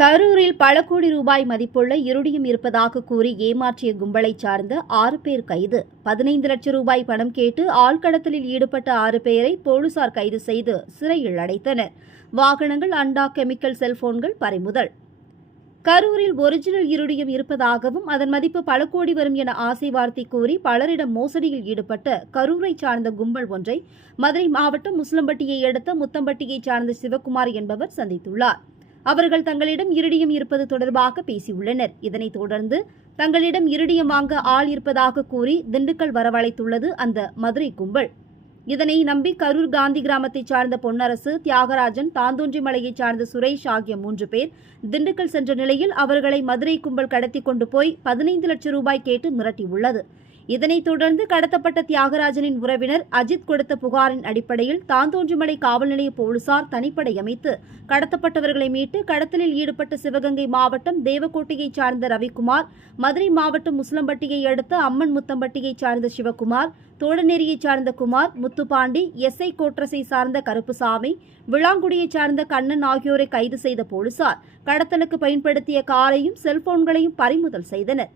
கரூரில் பல கோடி ரூபாய் மதிப்புள்ள இருடியம் இருப்பதாக கூறி ஏமாற்றிய கும்பலைச் சார்ந்த 6 பேர் கைது. 15 லட்சம் ரூபாய் பணம் கேட்டு ஆள்கடத்தலில் ஈடுபட்ட 6 பேரை போலீசார் கைது செய்து சிறையில் அடைத்தனர். வாகனங்கள், அண்டா கெமிக்கல், செல்போன்கள் பறிமுதல். கரூரில் ஒரிஜினல் இருடியம் இருப்பதாகவும் அதன் மதிப்பு பல கோடி வரும் என ஆசை வார்த்தை கூறி பலரிடம் மோசடியில் ஈடுபட்ட கரூரை சார்ந்த கும்பல் ஒன்றை மதுரை மாவட்டம் முஸ்லம்பட்டியை அடுத்த முத்தம்பட்டியைச் சார்ந்த சிவக்குமார் என்பவர் சந்தித்துள்ளார். அவர்கள் தங்களிடம் இருடியம் இருப்பது தொடர்பாக பேசியுள்ளனர். இதனைத் தொடர்ந்து தங்களிடம் இருடியம் வாங்க ஆள் இருப்பதாக கூறி திண்டுக்கல் வரவழைத்துள்ளது அந்த மதுரை கும்பல். இதனை நம்பி கரூர் காந்தி கிராமத்தைச் சார்ந்த பொன்னரசு, தியாகராஜன், தாந்தோன்றிமலையைச் சார்ந்த சுரேஷ் ஆகிய 3 பேர் திண்டுக்கல் சென்ற நிலையில் அவர்களை மதுரை கும்பல் கடத்தி கொண்டு போய் 15 லட்சம் ரூபாய் கேட்டு மிரட்டியுள்ளது. இதனைத் தொடர்ந்து கடத்தப்பட்ட தியாகராஜனின் உறவினர் அஜித் கொடுத்த புகாரின் அடிப்படையில் தாந்தோன்றிமலை காவல் நிலைய போலீசார் தனிப்படை அமைத்து கடத்தப்பட்டவர்களை மீட்டு கடத்தலில் ஈடுபட்ட சிவகங்கை மாவட்டம் தேவக்கோட்டையைச் சார்ந்த ரவிக்குமார், மதுரை மாவட்டம் முஸ்லம்பட்டியை அடுத்த அம்மன் முத்தம்பட்டியைச் சார்ந்த சிவக்குமார், தோடநேரியைச் சார்ந்த குமார், முத்துப்பாண்டி, எஸ்ஐ கோட்ரஸை சார்ந்த கருப்புசாமி, விளாங்குடியைச் சார்ந்த கண்ணன் ஆகியோரை கைது செய்த போலீசார் கடத்தலுக்கு பயன்படுத்திய காரையும் செல்போன்களையும் பறிமுதல் செய்தனர்.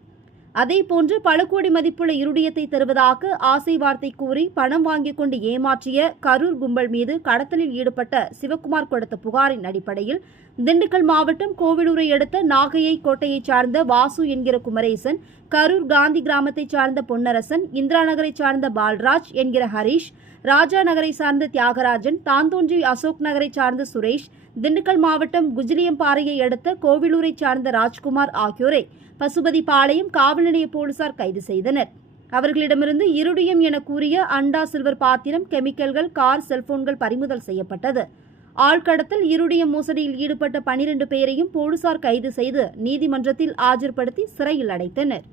அதேபோன்று பல கோடி மதிப்புள்ள இருடியத்தை தருவதாக ஆசை வார்த்தை கூறி பணம் வாங்கிக் கொண்டு ஏமாற்றிய கரூர் கும்பல் மீது கடத்தலில் ஈடுபட்ட சிவக்குமார் கொடுத்த புகாரின் அடிப்படையில் திண்டுக்கல் மாவட்டம் கோவிலூரை அடுத்த நாகையை கோட்டையைச் சார்ந்த வாசு என்கிற குமரேசன், கரூர் காந்தி கிராமத்தைச் சார்ந்த பொன்னரசன், இந்திரா நகரைச் சார்ந்த பால்ராஜ் என்கிற ஹரீஷ், ராஜா நகரை சார்ந்த தியாகராஜன், தாந்தோன்றி அசோக் நகரைச் சார்ந்த சுரேஷ், திண்டுக்கல் மாவட்டம் குஜிலியம்பாறையை அடுத்த கோவிலூரை சார்ந்த ராஜ்குமார் ஆகியோரை பசுபதிபாளையம் காவல் நிலைய போலீசார் கைது செய்தனர். அவர்களிடமிருந்து இருடியம் என கூறிய அண்டா, சில்வர் பாத்திரம், கெமிக்கல்கள், கார், செல்போன்கள் பறிமுதல் செய்யப்பட்டது. ஆள்கடத்தல், இருடியம் மோசடியில் ஈடுபட்ட 12 பேரையும் போலீசார் கைது செய்து நீதிமன்றத்தில் ஆஜர்படுத்தி சிறையில் அடைத்தனர்.